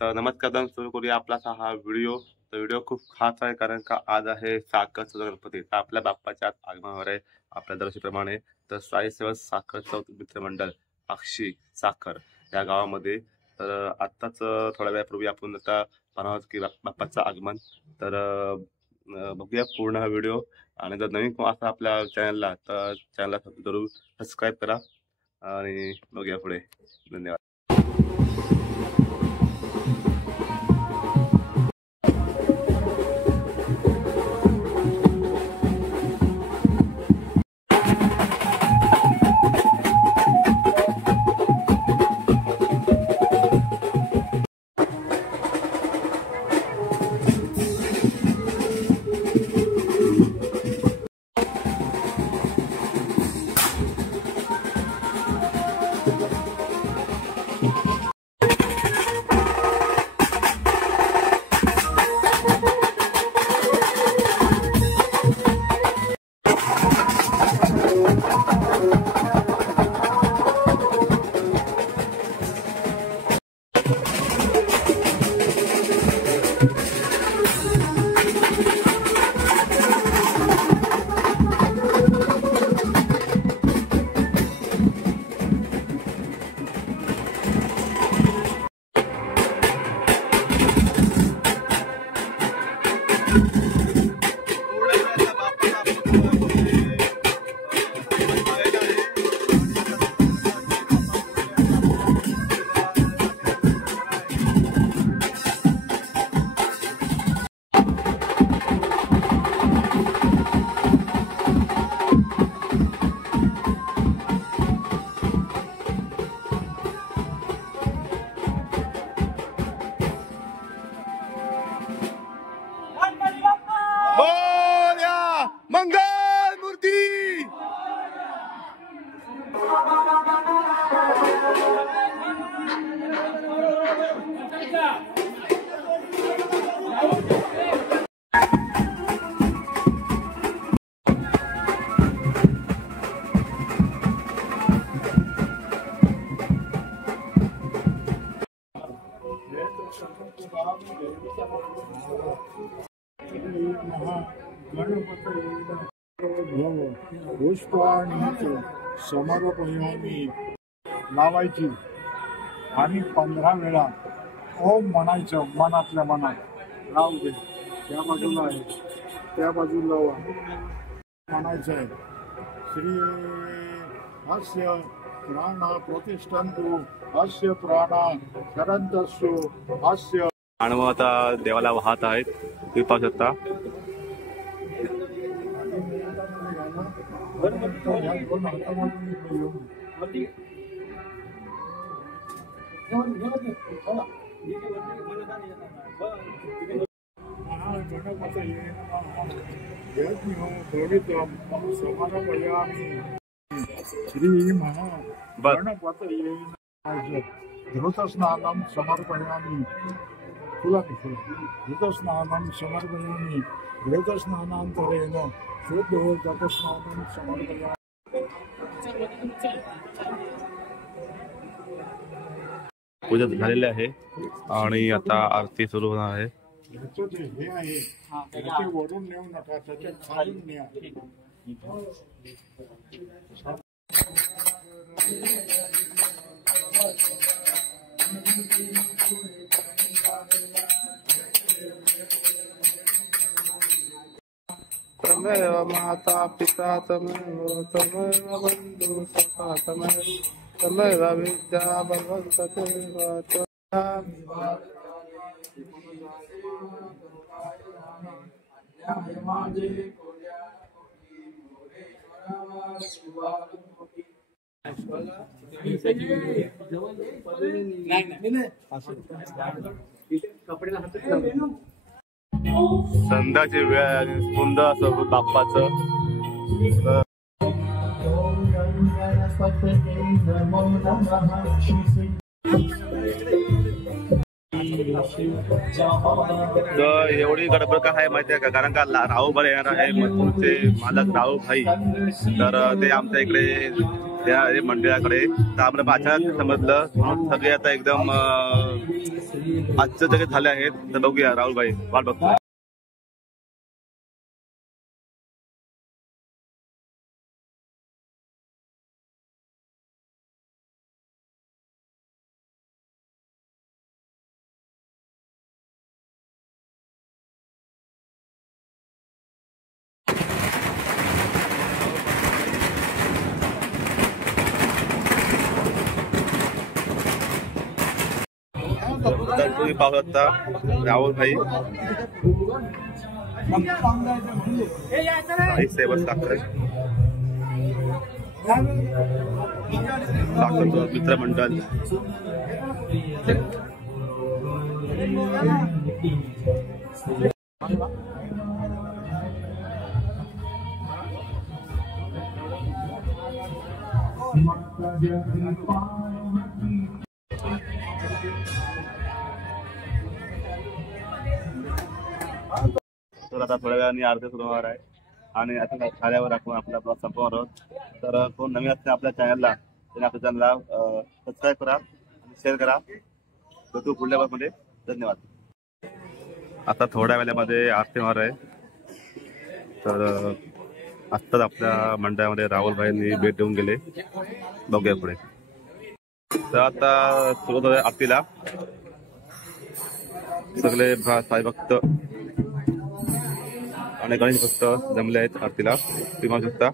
तर नमस्कार, सुरू करूया आपला हा व्हिडिओ. तर व्हिडिओ खूप खास आहे कारण का आज आहे साखरचा गणपती. तर आपल्या बाप्पाच्या आगमनावर आहे आपल्या दर्शनाप्रमाणे. तर साई सेवा साखर चौथ मित्रमंडळ अक्षी साखर या गावामध्ये. तर आत्ताच थोड्या वेळापूर्वी आपण आता पाहणार आहोत की बाप्पाचं आगमन. तर बघूया पूर्ण हा व्हिडिओ. आणि जर नवीन कोण असा आपल्या चॅनलला तर चॅनलला जरूर सबस्क्राईब करा आणि बघूया पुढे. धन्यवाद. मंगल मूर्ती. पुष्पाणि समर्पयामि लावायची आणि 15 वेळा ओम म्हणायचं मनातल्या मनात. राहू दे त्या बाजूला आहे त्या बाजूला म्हणायचं आहे. श्री हास्य प्राणा प्रतिष्ठन्तु हास्य प्राणा शरंतस्सु हास्य. आणि आता देवाला वाहत आहेत तुम्ही पाहू शकता. श्री महागणपतये धृतस्नानं समर्पयामि. धृतस्नानं समर्पयामि. धृतस्नानान्तरेण शुद्धोदकस्नानं समर्पयामि. पूजा झालेली आहे आणि आता आरती सुरू होणार आहे. हे आहे त्याचे वरून नेऊ नका, त्याच्या खालून न्या. तमेव माता पिता तमेव बंधु सखा तमेव विद्या भगवते. संध्याची वेळ आणि सुंदर असं बाप्पाचं. तर एवढी गडबड का आहे माहिती आहे का? कारण का राहूभाई येणार आहे, मथुरचे मालक राहूभाई. तर ते आमच्या इकडे त्या मंदिराकडे. तर आम्हाला अचानक समजलं, सगळे आता एकदम आश्चर्यचकित झाले आहेत. तर बघूया राहुलभाई वाट बघतोय. तर तुम्ही पाहू शकता राहुलभाई साई सेवा साखर मित्र मंडळ तर आता थोड्या वेळाने आरती सुरू होणार आहे आणि आता झाल्यावर आपण आपला ब्लॉग संपवणार आहोत. तर कोण नवीन असते आपल्या चॅनलला त्याने आपल्या चॅनलला सबस्क्राईब करा आणि शेअर करा. भेटू पुढल्या ब्लॉगमध्ये. धन्यवाद. आता थोड्या वेळामध्ये आरती होणार आहे. तर आत्ताच आपल्या मंडळामध्ये राहुलभाईंनी भेट देऊन गेले. बघूया पुढे. तर आता सुरू आहे आरतीला. सगळे साई भक्त आणि गणेश भक्त जमले आहेत आरतीला. तुम्ही पाहू शकता.